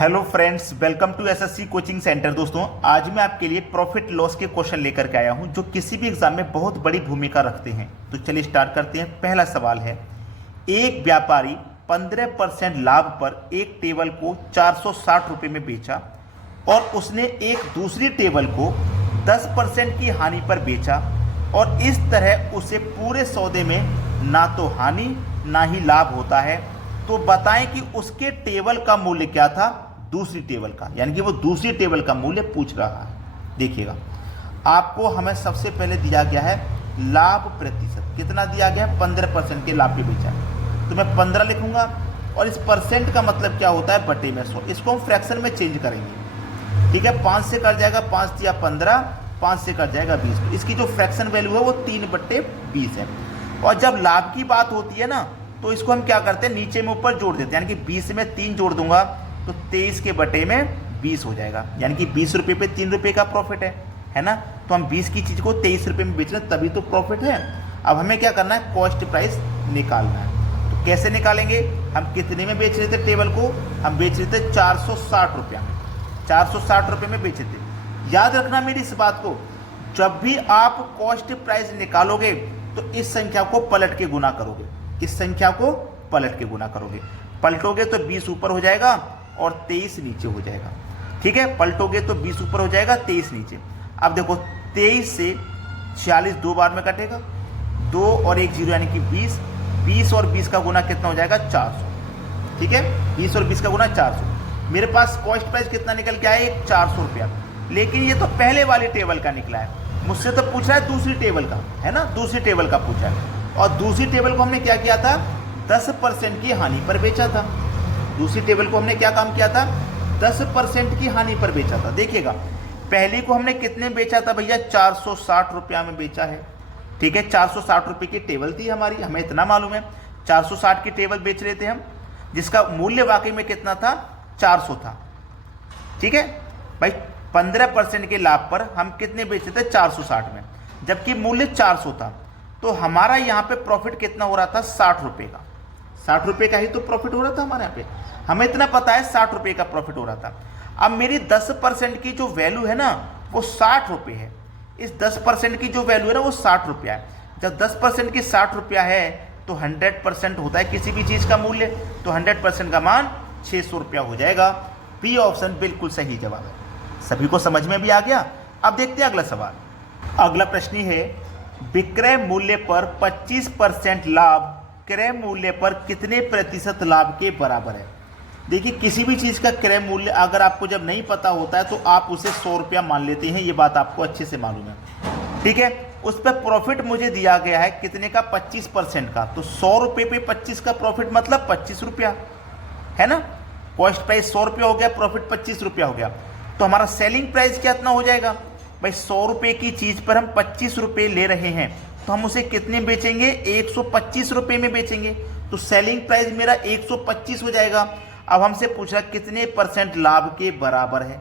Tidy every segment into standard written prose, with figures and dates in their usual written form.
Hello friends, welcome to SSC coaching centre. दोस्तों, आज मैं आपके लिए प्रॉफिट लॉस के क्वेश्चन लेकर के आया हूं जो किसी भी एग्जाम में बहुत बड़ी भूमिका रखते हैं। तो चलिए स्टार्ट करते हैं। पहला सवाल है, एक व्यापारी 15% लाभ पर एक टेबल को 460 रुपये में बेचा और उसने एक दूसरी टेबल को 10% की हानि पर बेचा और इस तरह उसे पूरे सौदे में ना तो हानि ना ही लाभ होता है। तो बताएं कि उसके टेबल का मूल्य क्या था, दूसरी टेबल का, यानी कि वो दूसरी टेबल का मूल्य पूछ रहा है। देखिएगा, आपको हमें सबसे पहले दिया गया है लाभ प्रतिशत। कितना दिया गया है? 15% के लाभ पे बेचा है, तो मैं 15 लिखूंगा और इस परसेंट का मतलब क्या होता है? बटे में 100। इसको हम फ्रैक्शन में चेंज करेंगे। ठीक है, 5 से कट जाएगा, 5 दिया 15, 5 से कट जाएगा 20। इसकी जो फ्रैक्शन वैल्यू है वो 3/20 है। और जब लाभ की बात होती है ना, तो इसको हम क्या करते हैं, नीचे में ऊपर जोड़ देते हैं। यानी कि 20 में 3 जोड़ दूंगा तो 23 के बटे में 20 हो जाएगा। यानी कि 20 रुपये पे 3 रुपये का प्रॉफिट है ना। तो हम 20 की चीज को 23 रुपये में बेच रहे हैं, तभी तो प्रॉफिट है। अब हमें क्या करना है? कॉस्ट प्राइस निकालना है। तो कैसे निकालेंगे? हम कितने में बेच रहे थे टेबल को? हम बेच रहे थे 460 रुपया में। 460 रुपये में बेचे थे। याद रखना मेरी इस बात को, जब भी आप कॉस्ट प्राइस निकालोगे तो इस संख्या को पलट के गुना करोगे। इस संख्या को पलट के गुना करोगे। पलटोगे तो 20 ऊपर हो जाएगा और 23 नीचे हो जाएगा। ठीक है, पलटोगे तो 20 ऊपर हो जाएगा, 23 नीचे। अब देखो, 23 से 46 दो बार में कटेगा, 2 और 1 0 यानी कि 20। 20 और 20 का गुना कितना हो जाएगा? 400। ठीक है, 20 और 20 का गुना 400। मेरे पास कॉस्ट प्राइस कितना निकल के आया? 400 रुपया। लेकिन ये तो पहले वाली टेबल का निकला है, मुझसे तो पूछ रहा है दूसरी टेबल का, है ना। दूसरी टेबल का पूछा है और दूसरी टेबल को हमने क्या किया था? 10% की हानि पर बेचा था। दूसरी टेबल को हमने क्या काम किया था? 10% की हानि पर बेचा था। देखिएगा, पहली को हमने कितने बेचा था भैया? 460 रुपया में बेचा है। ठीक है, 460 रुपये की टेबल थी हमारी, हमें इतना मालूम है। 460 की टेबल बेच रहे थे हम, जिसका मूल्य वाकई में कितना था? 400 था। ठीक है भाई, 15% के लाभ पर हम कितने बेचे थे? 460 में, जबकि मूल्य 400 था। तो हमारा यहाँ पे प्रॉफिट कितना हो रहा था? 60 रुपये का। 60 रुपये का ही तो प्रॉफिट हो रहा था हमारे यहाँ पे। हमें इतना पता है 60 रुपये का प्रॉफिट हो रहा था। अब मेरी 10% की जो वैल्यू है ना, वो 60 रुपये है। इस 10% की जो वैल्यू है ना, वो 60 रुपया है। जब 10% की 60 रुपया है तो 100% होता है किसी भी चीज़ का मूल्य, तो 100% का मान 600 रुपया हो जाएगा। बी ऑप्शन बिल्कुल सही जवाब है। सभी को समझ में भी आ गया। अब देखते हैं अगला सवाल। अगला प्रश्न है, विक्रय मूल्य पर 25% लाभ क्रय मूल्य पर कितने प्रतिशत लाभ के बराबर है? देखिए, किसी भी चीज का क्रय मूल्य अगर आपको जब नहीं पता होता है तो आप उसे 100 रुपया मान लेते हैं, ये बात आपको अच्छे से मालूम है। ठीक है, उस पर प्रॉफिट मुझे दिया गया है कितने का? 25% का। तो 100 रुपये पे 25 का प्रॉफिट मतलब 25 रुपया, है ना। कॉस्ट प्राइस 100 रुपया हो गया, प्रॉफिट 25 रुपया हो गया। तो हमारा सेलिंग प्राइस कितना हो जाएगा भाई? 100 रुपये की चीज पर हम 25 रुपये ले रहे हैं, तो हम उसे कितने बेचेंगे? 125 रुपये में बेचेंगे। तो सेलिंग प्राइस मेरा 125 हो जाएगा। अब हमसे पूछ रहा कितने परसेंट लाभ के बराबर है?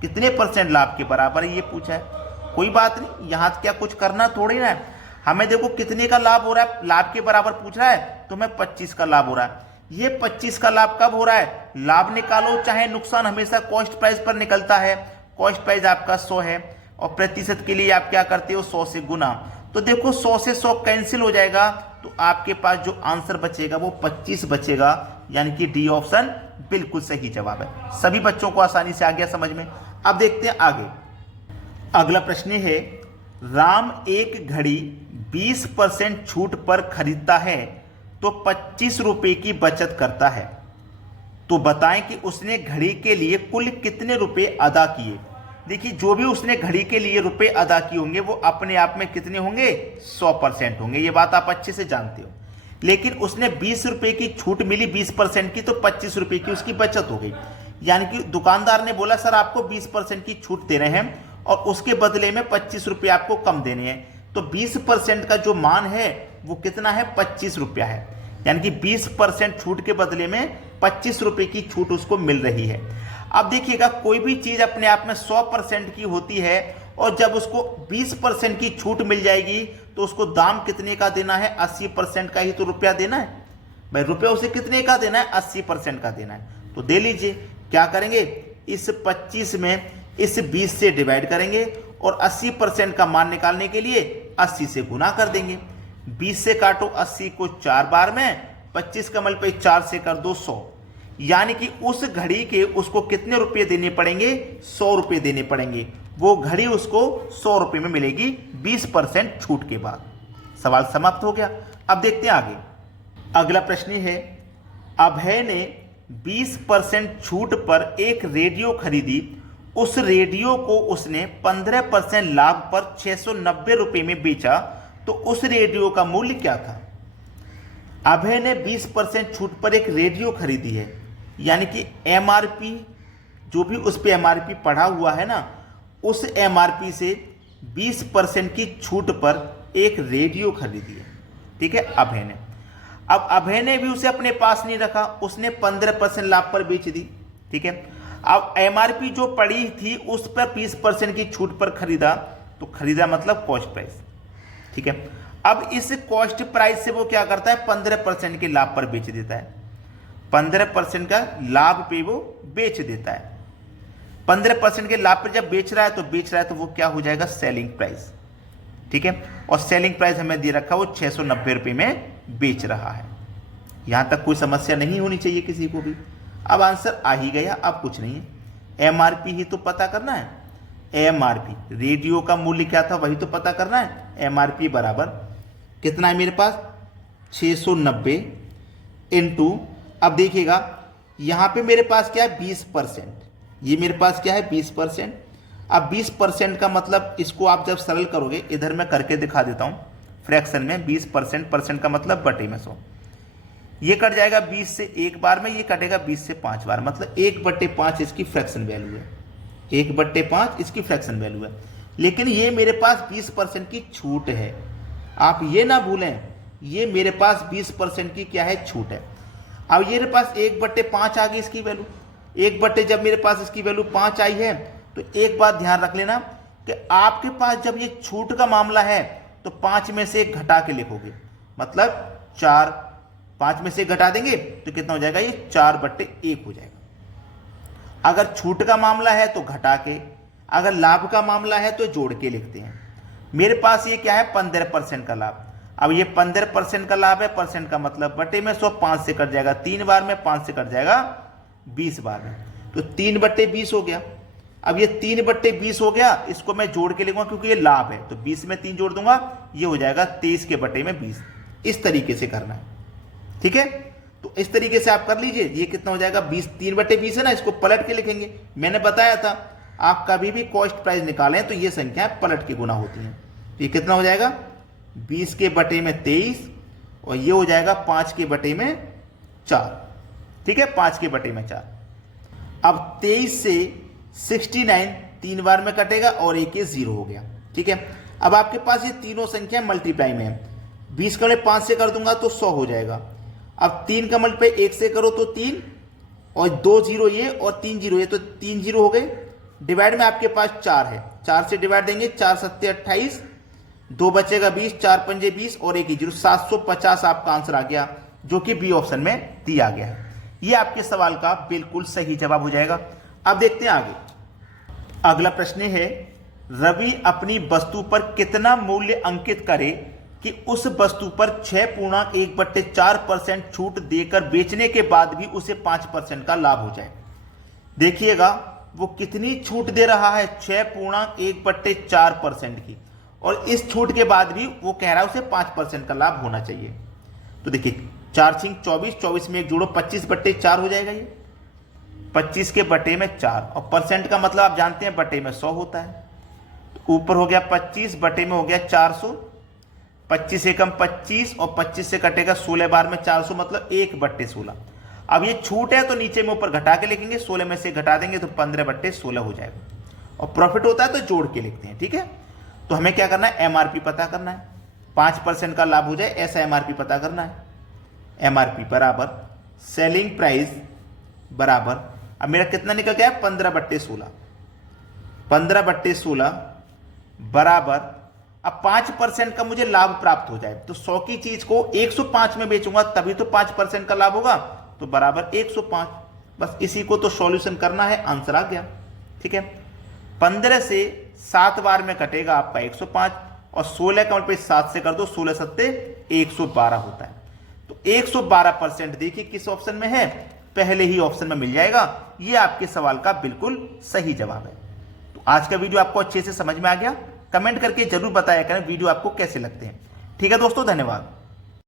कितने परसेंट लाभ के बराबर है ये पूछा है। कोई बात नहीं, यहाँ क्या कुछ करना थोड़ी ना है। हमें देखो कितने का लाभ हो रहा है, लाभ के बराबर पूछ रहा है, तो हमें 25 का लाभ हो रहा है। ये 25 का लाभ कब हो रहा है? लाभ निकालो चाहे नुकसान, हमेशा कॉस्ट प्राइस पर निकलता है। कॉस्ट प्राइस आपका 100 है और प्रतिशत के लिए आप क्या करते हो? 100 से गुना। तो देखो 100 से 100 कैंसिल हो जाएगा, तो आपके पास जो आंसर बचेगा वो 25 बचेगा। यानी कि डी ऑप्शन बिल्कुल सही जवाब है। सभी बच्चों को आसानी से आ गया समझ में। अब देखते हैं आगे। अगला प्रश्न है, राम एक घड़ी 20% छूट पर खरीदता है तो 25 रुपए की बचत करता है। तो बताएं कि उसने घड़ी के लिए कुल कितने रुपए अदा किए? देखिए, जो भी उसने घड़ी के लिए रुपए अदा किए होंगे वो अपने आप में कितने होंगे? 100% होंगे। ये बात आप अच्छे से जानते हो। लेकिन उसने 20 रुपए की छूट मिली 20% की, तो 25 रुपए की उसकी बचत हो गई। यानी कि दुकानदार ने बोला सर आपको 20% की छूट दे रहे हैं और उसके बदले में 25 रुपये आपको कम देने हैं। तो 20% का जो मान है वो कितना है? 25 रुपया है। यानी कि 20% छूट के बदले में 25 रुपये की छूट उसको मिल रही है। अब देखिएगा, कोई भी चीज अपने आप में 100% की होती है और जब उसको 20% की छूट मिल जाएगी तो उसको दाम कितने का देना है? 80% का ही तो रुपया देना है भाई। रुपया उसे कितने का देना है? 80% का देना है। तो दे लीजिए क्या करेंगे, इस 25 में इस 20 से डिवाइड करेंगे और 80% का मान निकालने के लिए 80 से गुना कर देंगे। 20 से काटो 80 को 4 बार में, 25 का मल्टीप्लाई 4 से कर दो 100, यानी कि उस घड़ी के उसको कितने रुपए देने पड़ेंगे, 100 रुपए देने पड़ेंगे। वो घड़ी उसको 100 रुपए में मिलेगी 20% छूट के बाद। सवाल समाप्त हो गया। अब देखते हैं आगे। अगला प्रश्न है, अभय ने 20% छूट पर एक रेडियो खरीदी। उस रेडियो को उसने 15% लाभ पर 690 रुपए में बेचा, तो उस रेडियो का मूल्य क्या था। अभय ने 20% छूट पर एक रेडियो खरीदी है, यानी कि एमआरपी जो भी उस पर एमआरपी पढ़ा हुआ है ना, उस एमआरपी से 20% की छूट पर एक रेडियो खरीदी है। ठीक है, अभय ने। अब अभय ने भी उसे अपने पास नहीं रखा, उसने 15% लाभ पर बेच दी। ठीक है, अब एमआरपी जो पड़ी थी उस पर 20% की छूट पर खरीदा, तो खरीदा मतलब कॉस्ट प्राइस। ठीक है, अब इस कॉस्ट प्राइस से वो क्या करता है, 15% के लाभ पर बेच देता है। 15% का लाभ पे वो बेच देता है। 15% के लाभ पर जब बेच रहा है तो वो क्या हो जाएगा, सेलिंग प्राइस। ठीक है, और सेलिंग प्राइस हमें दे रखा, वो 690 रुपए में बेच रहा है। यहां तक कोई समस्या नहीं होनी चाहिए किसी को भी। अब आंसर आ ही गया, अब कुछ नहीं है। एमआरपी ही तो पता करना है। एमआरपी रेडियो का मूल्य क्या था वही तो पता करना है। एमआरपी बराबर कितना है मेरे पास, 690 इंटू, अब देखिएगा यहां पे मेरे पास क्या है 20%, ये मेरे पास क्या है 20%। अब 20% का मतलब इसको आप जब सरल करोगे, इधर मैं करके दिखा देता हूं फ्रैक्शन में। 20% का मतलब बटे में 100, ये कट जाएगा 20 से एक बार में, ये कटेगा 20 से 5 बार, मतलब 1/5 इसकी फ्रैक्शन वैल्यू है। 1/5 इसकी फ्रैक्शन वैल्यू है। लेकिन ये मेरे पास 20% की छूट है, आप ये ना भूलें, ये मेरे पास 20% की क्या है, छूट है। अब ये मेरे पास 1/5 आ गई इसकी वैल्यू। जब मेरे पास इसकी वैल्यू 5 आई है, तो एक बात ध्यान रख लेना कि आपके पास जब ये छूट का मामला है तो 5 में से 1 घटा के लिखोगे, मतलब 4, 5 में से 1 घटा देंगे तो कितना हो जाएगा, ये 4/1 हो जाएगा। अगर छूट का मामला है तो घटा के, अगर लाभ का मामला है तो जोड़ के लिखते हैं। मेरे पास ये क्या है, 15% का लाभ। अब ये 15% का लाभ है, परसेंट का मतलब बटे में 100, 5 से कट जाएगा 3 बार में, 5 से कट जाएगा 20 बार में, तो 3/20 हो गया। अब ये 3/20 हो गया, इसको मैं जोड़ के लिखूंगा क्योंकि ये लाभ है, तो 20 में 3 जोड़ दूंगा, ये हो जाएगा 23 के बटे में 20। इस तरीके से करना है। ठीक है, तो इस तरीके से आप कर लीजिए। ये कितना हो जाएगा, 20, 3/20 है ना, इसको पलट के लिखेंगे। मैंने बताया था आप कभी भी कॉस्ट प्राइस निकालें तो ये संख्या पलट के गुना होती है। तो ये कितना हो जाएगा, 20 के बटे में 23, और ये हो जाएगा 5 के बटे में 4। ठीक है, 5 के बटे में 4। अब 23 से 69 3 बार में कटेगा और एक ये 0 हो गया। ठीक है, अब आपके पास ये तीनों संख्या मल्टीप्लाई में है। 20 का मैं 5 से कर दूंगा तो 100 हो जाएगा। अब 3 का मल्टीप्लाई 1 से करो तो 3, और 2 0 ये और 3 0 ये, तो 3 0 हो गए। डिवाइड में आपके पास 4 है, 4 से डिवाइड देंगे, 4 7 28, 2 बचेगा 20, 4 पंजे 20 और 1 0, 750 आपका आंसर आ गया, जो कि बी ऑप्शन में दिया गया है। ये आपके सवाल का बिल्कुल सही जवाब हो जाएगा। अब देखते हैं आगे। अगला प्रश्न है, रवि अपनी वस्तु पर कितना मूल्य अंकित करे कि उस वस्तु पर 6.1/4% छूट देकर बेचने के बाद भी उसे 5% का लाभ हो जाए। देखिएगा वो कितनी छूट दे रहा है, 6.1/4% की, और इस छूट के बाद भी वो कह रहा है उसे 5% का लाभ होना चाहिए। तो देखिए 4 6 24, 24 में 1 जोड़ो, 25/4 हो जाएगा। ये 25 के बटे में 4, और परसेंट का मतलब आप जानते हैं बटे में 100 होता है। तो ऊपर हो गया 25, बटे में हो गया 400, 25 से कम 25, और 25 से कटेगा 16 बार में 400, मतलब 1/16। अब ये छूट है तो नीचे में ऊपर घटा के लिखेंगे, 16 में से घटा देंगे तो 15/16 हो जाएगा। और प्रॉफिट होता है तो जोड़ के लिखते हैं। ठीक है, तो हमें क्या करना है, एमआरपी पता करना है। 5% का लाभ हो जाए ऐसा एमआरपी पता करना है। एमआरपी बराबर सेलिंग प्राइस बराबर, अब मेरा कितना निकल गया है, 15/16। 15/16 बराबर, अब 5% का मुझे लाभ प्राप्त हो जाए तो 100 की चीज को 105 में बेचूंगा तभी तो 5% का लाभ होगा, तो बराबर 105, बस इसी को तो सॉल्यूशन करना है, आंसर आ गया। ठीक है, 15 से 7 बार में कटेगा आपका 105 और 16 का मल्टीप्लाई 7 से कर दो, 16 सत्ते 112 होता है। तो 112% देखिए किस ऑप्शन में है, पहले ही ऑप्शन में मिल जाएगा। ये आपके सवाल का बिल्कुल सही जवाब है। तो आज का वीडियो आपको अच्छे से समझ में आ गया? कमेंट करके जरूर बताया करें वीडियो आपको कैसे लगते हैं। ठीक है दोस्तों, धन्यवाद।